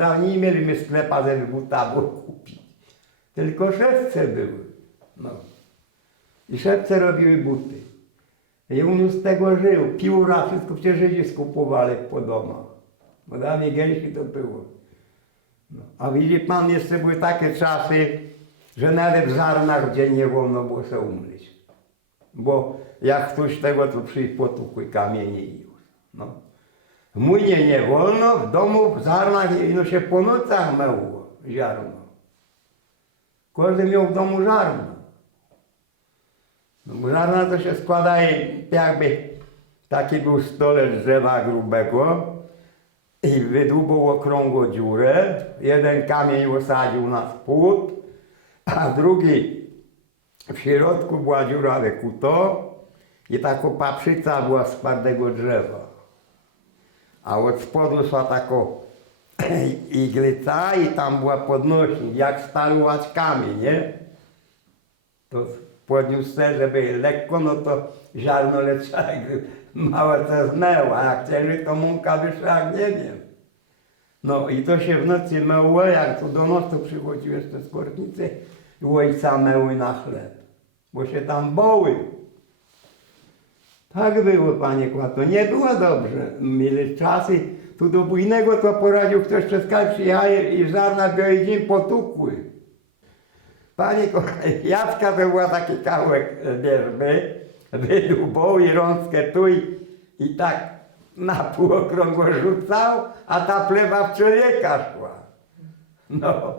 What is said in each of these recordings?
Dawniej nie mieliśmy sklepa, żeby buta było kupić. Tylko szewce były. No. I szewce robiły buty. I on z tego żył. Pióra, wszystko przecież Żydzi skupowali po domach. Bo dawniej gęsi to było. No. A widzi pan, jeszcze były takie czasy, że nawet w zarnach dzień nie wolno było się umyć. Bo jak ktoś tego, to przyjść potłukły kamienie i już. No. Wolno, w domu w zarnach no się po nocach myło ziarno. Każdy miał w domu żarno. No, żarna to się składa jakby taki był stolec drzewa grubego i wydłubał okrągłą dziurę. Jeden kamień osadził na spód, a drugi w środku była dziura wykuto i taka paprzyca była z twardego drzewa. A od spodu szła taka iglica i tam była podnośnik, jak spaluwać kamień, nie? To podniósł se, żeby lekko, no to ziarno leciało, małe to zmęło, a jak chcieli, to mąka wyszła, jak nie wiem. No i to się w nocy myło, jak to do nocy przychodził jeszcze z kornicy i ojca myły na chleb, bo się tam boły. Tak było, panie Kłato, nie było dobrze. Mieli czasy, tu do bujnego to poradził ktoś przez kraj przyjechał i żarna białej dzień potukły. Panie kochany, Jacka to była taki kawałek wierzby, wydłubał i rączkę tu i, i tak na pół okrągło rzucał, a ta plewa w człowieka szła. No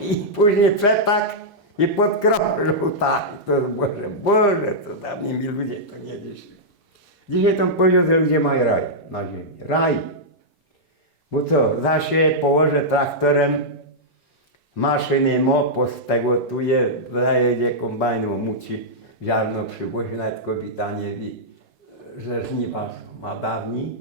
i później przetak i podkrążył tak. To Boże, Boże, co tam nimi ludzie, to nie dzisiaj. Dzisiaj tam powiedział, że ludzie mają raj na ziemi. Raj. Bo co, zasieje, położę traktorem, maszyny z tego tuje, zajedzie kombajnu, muci ziarno przywozi, nawet kobieta nie wie, że żniwa są. A dawniej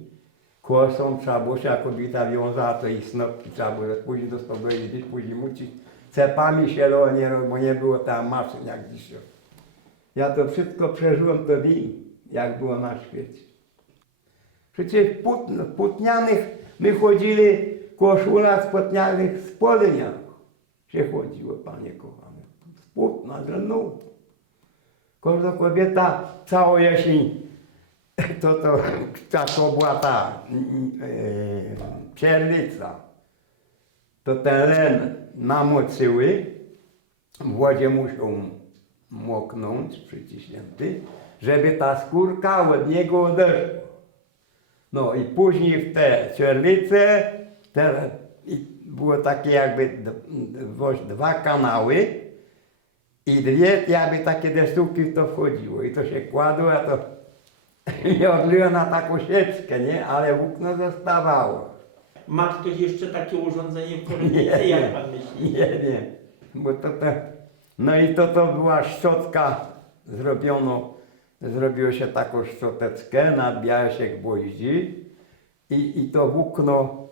kłosą trzeba było a kobieta wiązała, to i snopki trzeba było później do stołu jeździć, później mucić. Cepami się lo nie bo nie było tam maszyn jak dzisiaj. Ja to wszystko przeżyłem, to wiem, jak było na świecie. Przecież put, putnianych my chodzili koszula z putnianych z się chodziło, panie kochany. Z płótna, ze lnu. Każda kobieta całą jesień, to to, ta to była ta e, pierwica. To ten len namoczyły, w wodzie musiał moknąć, przyciśnięty, żeby ta skórka od niego odeszła. No i później w te czerlice te, i było takie jakby dwa kanały i dwie jakby takie deszczówki w to wchodziło i to się kładło, a to nie odliło na taką sieczkę, nie? Ale włókno zostawało. Ma ktoś jeszcze takie urządzenie w Nie, Kornicy, jak nie, pan myśli? nie wiem, bo to, to no i to to była szczotka zrobiono, zrobiło się taką szczoteczkę, nabija się gwoździ i, i to włókno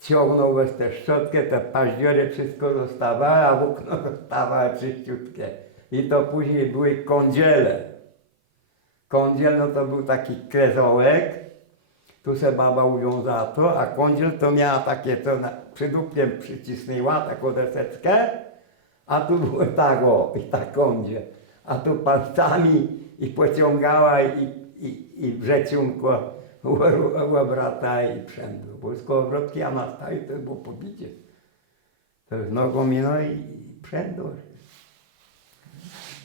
ciągnął bez tę szczotkę, te paździory wszystko zostawało, a włókno zostawało czyściutkie. I to później były kądziele. Kądziel no to był taki krezołek, tu se baba uwiązała to, a kądziel to miała takie, co na, przycisnęła, taką deseczkę, a tu było tak o, i tak kądzie, a tu palcami i pociągała i, i, i wrzeciunko obrata i przędło. Bo z kołowrotki, a na to było pobicie. To z nogą mi no i, przędło.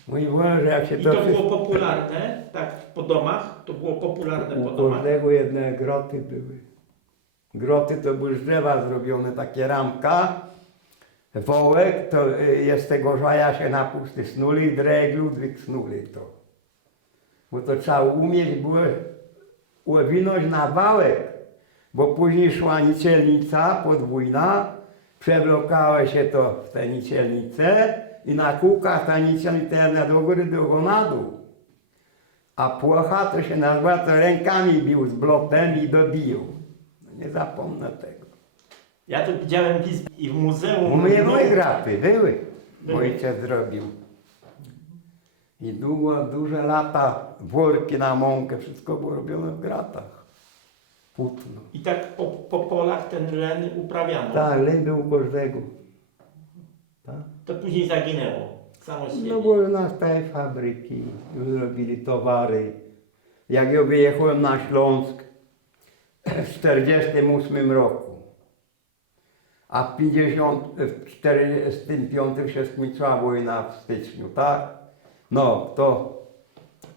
Mój Boże, jak się I to było popularne, tak, po domach? To było popularne po U domach. każdego jedne groty były. Groty to były z drzewa zrobione, takie ramka. Wołek to y, jest tego żaja się na pusty snuli, dreg Ludwik snuli to. Bo to trzeba umieć było uwinąć na wałek, bo później szła nicielnica podwójna, przewlokało się to w tę nicielnicę i na kółkach ta nicielnica jedna do góry, druga na dół. A płocha to się nazywa, to rękami bił z blotem i dobił. No nie zapomnę tego. Ja to widziałem gdzieś i w muzeum. U mnie były graty, były. Były. Ojciec zrobił. I długo, duże lata, worki na mąkę, wszystko było robione w gratach. płótno. I tak po, po polach ten len uprawiano. Tak, len był u każdego. Tak. To później zaginęło. Samo z siebie. No bo nastały fabryki, już robili towary. Jak ja wyjechałem na Śląsk w 48 roku, a w 50, w 45 się skończyła wojna w styczniu, tak? No to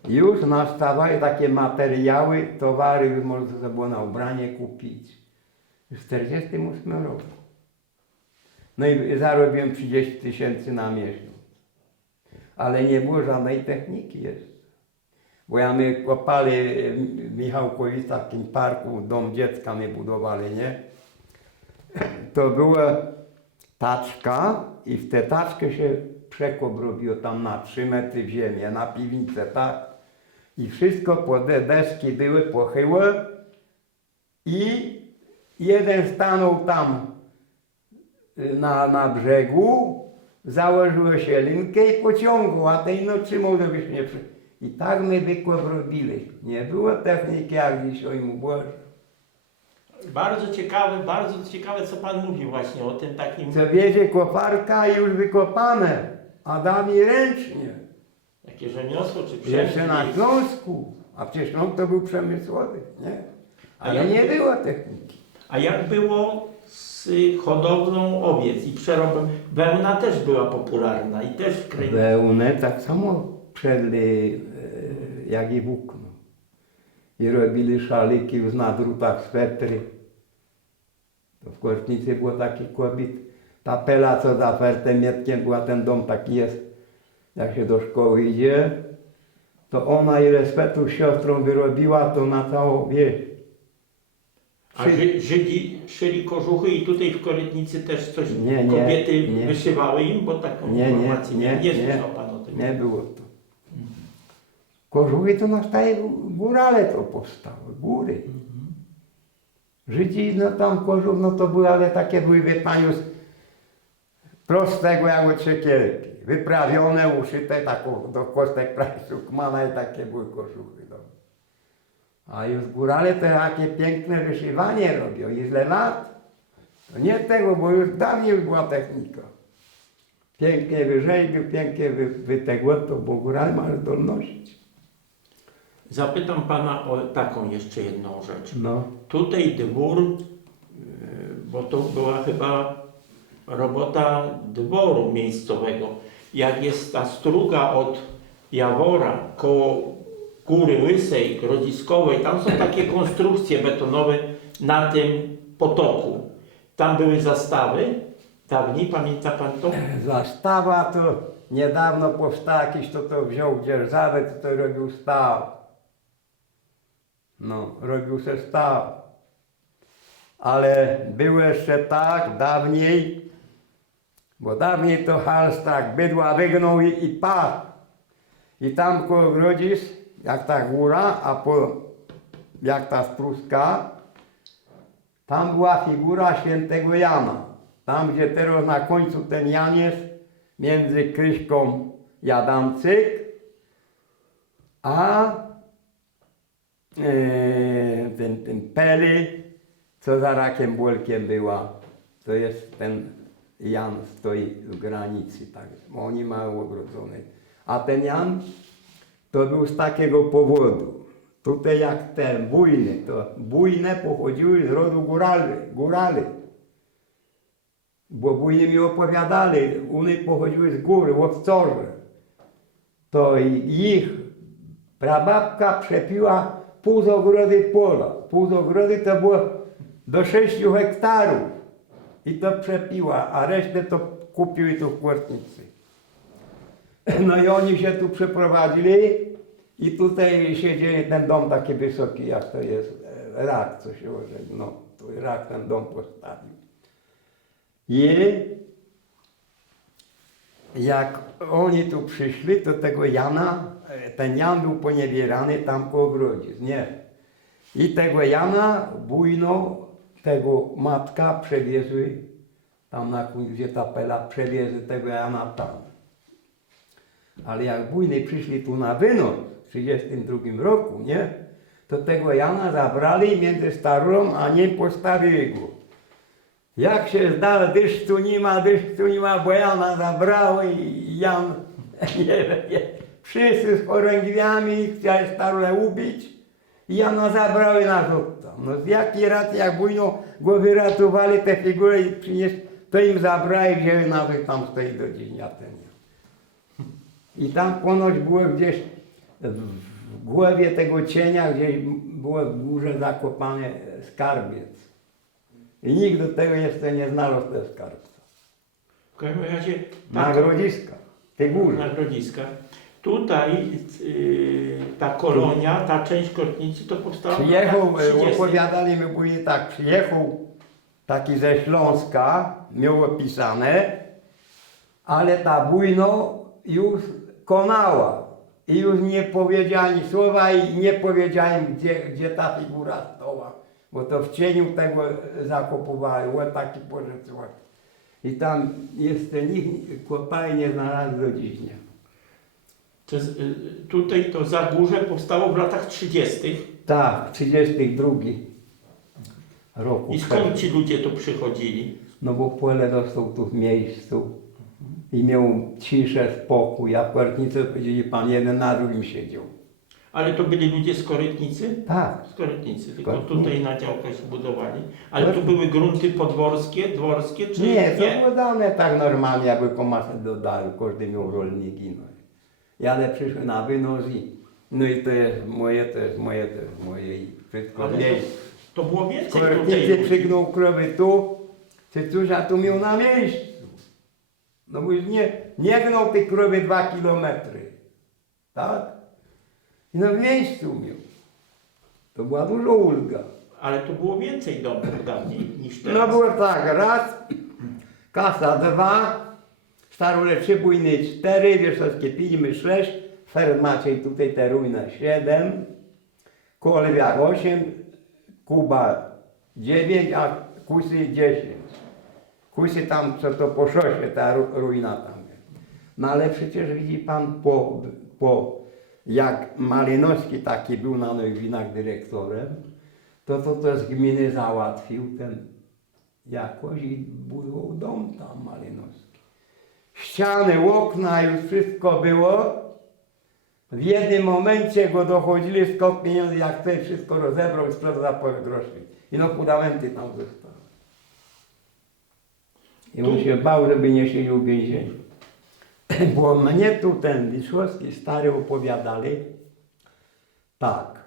już nastawały takie materiały, towary, już można sobie było na ubranie kupić. W 48 roku. No i zarobiłem 30 tysięcy na miesiąc ale nie było żadnej techniki jeszcze. Bo ja my kopali w Michałkowic, w takim parku, dom dziecka my budowali, nie? To była taczka i w tę taczkę się przekop robiło tam na 3 metry w ziemię, na piwnicę, tak? I wszystko po de- deski były pochyłe i jeden stanął tam na, na brzegu, założyło się linkę i pociągu, a tej nocy może byś nie przy... I tak my wykład robili. Nie było techniki jak dzisiaj Boże. Bardzo ciekawe, bardzo ciekawe, co Pan mówi właśnie o tym takim, Co wiedzie koparka i już wykopane, a dawniej ręcznie. jakie rzemiosło czy Jeszcze na przemysł. Śląsku, a przecież Śląsk to był przemysłowy, nie? Ale A jak- nie było techniki. A jak było z hodowlą owiec i przerobem? Wełna też była popularna i też w kraju. Wełnę tak samo przedli e, jak i włókno. I robili szaliki już na drutach swetry. To w Kosznicy było taki kobiet. Ta pela, co za Fertem Mietkiem była, ten dom taki jest. Jak się do szkoły idzie, to ona ile swetrów z siostrą wyrobiła, to na całą wieś. A Ży, Żydzi szyli kożuchy i tutaj w Korytnicy też coś Nie, nie, kobiety nie. wyszywały im, bo taką Nie, nie, informację nie, nie, nie. słyszał Pan o tym. Nie było to. Kożuchy to na staje górale to powstały, góry. Żydzi, no tam kożuch, no to były, ale takie były, wie pan, już prostego jak od siekierki. Wyprawione, uszyte taką do kostek prawie sukmana i takie były kożuchy. No. A już górale to jakie piękne wyszywanie robią, i źle lat. To nie tego, bo już dawniej była technika. Pięknie wyrzeźbił, pięknie wy, wytegło to, bo górale ma zdolności. Zapytam Pana o taką jeszcze jedną rzecz. No. Tutaj dwór, y, bo to była chyba robota dworu miejscowego. Jak jest ta struga od Jawora koło Góry Łysej, Grodziskowej, tam są takie konstrukcje betonowe na tym potoku. Tam były zastawy dawniej, pamięta Pan to? Zastawa to niedawno powstała jakiś, to to wziął dzierżawę, to to robił stał. No, robił se stał. Ale było jeszcze tak dawniej, bo dawniej to halstak bydła wygnął i, i. I tam koło Grodzisz, jak ta góra, a po, jak ta spruska, tam była figura świętego Jana. Tam, gdzie teraz na końcu ten Jan jest, między Kryśką i Adamcyk, a e, ten, ten Peli, co za rakiem Bolkiem była, to jest ten Jan stoi w granicy, tak, oni mają ogrodzone. A ten Jan to był z takiego powodu. Tutaj jak te bujny, to bujne pochodziły z rodu górali. górali. Bo bujni mi opowiadali, one pochodziły z góry, łowcorze. To ich prababka przepiła pół z ogrody pola. Pół z ogrody to było do 6 hektarów. I to przepiła, a resztę to kupiły tu w Kłortnicy. No i oni się tu przeprowadzili i tutaj siedzieli ten dom taki wysoki, jak to jest, e, rak, co się. No, tu rak ten dom postawił. I jak oni tu przyszli, to tego Jana, e, ten Jan był poniewierany tam po ogrodzie, nie. I tego Jana bujno, tego matka przewiezły tam na gdzie ta pela, przewiezły tego Jana tam. Ale jak bujny przyszli tu na wynos w 1932 roku, nie? to tego Jana zabrali między starą, a nie postawili go. Jak się zda, deszczu nie ma, deszczu nie ma, bo Jana zabrały i Jan, nie, wszyscy z chorągwiami chcieli starą ubić i Jana zabrały na żółto. No z jakiej racji, jak bujno go wyratowali te figury i przynieśli, to im zabrali, wzięli nawet tam stoi do dziś dnia ten. I tam ponoć było gdzieś w w głowie tego cienia, gdzieś było w górze zakopany skarbiec. I nikt do tego jeszcze nie znalazł tego skarbca. W każdym razie Na tak, grodziska, tej górze. na grodziskach. Tutaj y, ta kolonia, ta część Kortnicy to powstała w Przyjechał, latach 30. opowiadali mi później tak, przyjechał taki ze Śląska, miał opisane, ale ta bujno już konała. I już nie powiedziała ani słowa i nie powiedziałem, gdzie, gdzie ta figura stała. Bo to w cieniu tego zakopowali, było taki pożyczył. I tam jeszcze nikt kopalni nie znalazł do dziś dnia. To jest, y, tutaj to Zagórze powstało w latach 30. Tak, 32 roku. I skąd ci ludzie tu przychodzili? No bo pole dostał tu w miejscu i miał ciszę, spokój, a w Kwartnicy powiedzieli, pan jeden na drugim siedział. Ale to byli ludzie z Korytnicy? Tak, Z Korytnicy, tylko Korytnicy. tutaj na działkach się budowali. Ale tu były grunty podworskie, dworskie, czy nie, to było dane tak normalnie, jakby komasę dodali, każdy miał rolniki. No. I ale przyszły na wynos i no i to jest moje, to jest moje, to jest moje i wszystko Ale to, to było więcej tutaj Kwartnicy ludzi. przygnął krowy tu, czy cóż, a tu miał na miejscu. No bo już nie, nie gnął tej krowy dwa kilometry. Tak? I no w miejscu miał. To była duża ulga. Ale tu było więcej domów dawniej niż teraz. No było tak, raz, kasa dwa, starole trzy, bujny cztery, wierzchowskie pilmy sześć, Fer Maciej tutaj te ruina siedem, Kolewia osiem, Kuba dziewięć, a Kusy dziesięć. Kusy tam, co to po szosie, ta ru, ruina tam. No ale przecież widzi pan po, po jak Malinowski taki był na Nowinach dyrektorem, to to, to z gminy załatwił ten jakoś i budował dom tam Malinowski. Ściany, okna, już wszystko było. W jednym momencie go dochodzili skąd pieniądze, jak chce wszystko rozebrał i sprzedał za groszy. I no fundamenty tam zostały. I on się bał, żeby nie siedział w więzieniu. Bo mnie tu ten Wiszłowski stary opowiadali tak,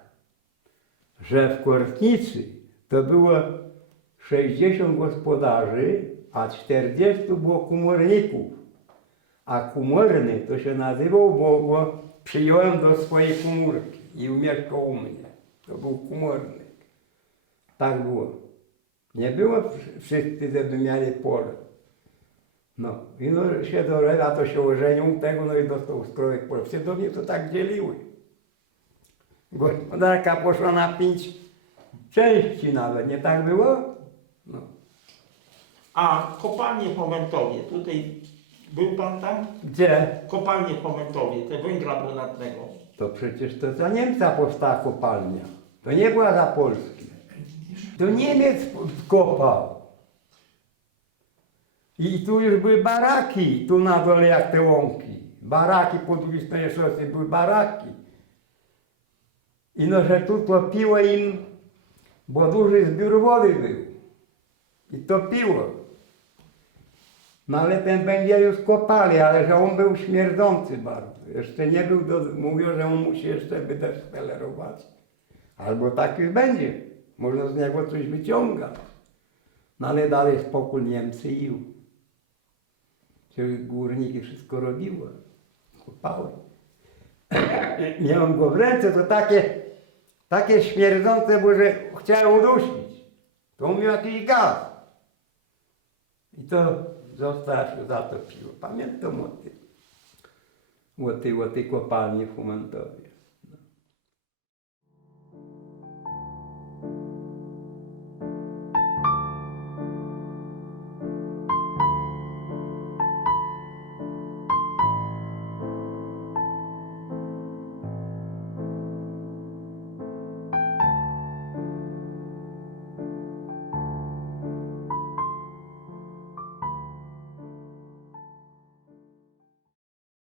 że w Kortnicy to było 60 gospodarzy, a 40 było komorników. A komorny to się nazywał, bo go przyjąłem do swojej komórki i umieszkał u mnie. To był komornik. Tak było. Nie było wsz- wszyscy, żeby mieli pole. No i no się do to się ożenił tego, no i dostał strojek pole. Wszyscy do mnie to tak dzieliły. Gospodarka poszła na pięć części nawet, nie tak było? No. A kopalnie w Momentowie, tutaj był pan tam? Gdzie? Kopalnie w Momentowie, te węgla brunatnego. To przecież to za Niemca powstała kopalnia. To nie była za Polski. To Niemiec kopał. I tu już były baraki, tu na dole jak te łąki. Baraki po drugiej stronie szosy były baraki. I no, że tu topiło im, bo duży zbiór wody był. I topiło. No ale ten węgiel już kopali, ale że on był śmierdzący bardzo. Jeszcze nie był, do, mówią, że on musi jeszcze wydeszpelerować. Albo tak już będzie. Można z niego coś wyciągać. No ale dalej spokój Niemcy i górniki wszystko robiły. Kopały. Miałem go w ręce, to takie, takie śmierdzące było, że chciałem udusić. To miał jakiś gaz. I to zostało zatopiło. Pamiętam o tym. O tej, o tej kopalni w Humentowie.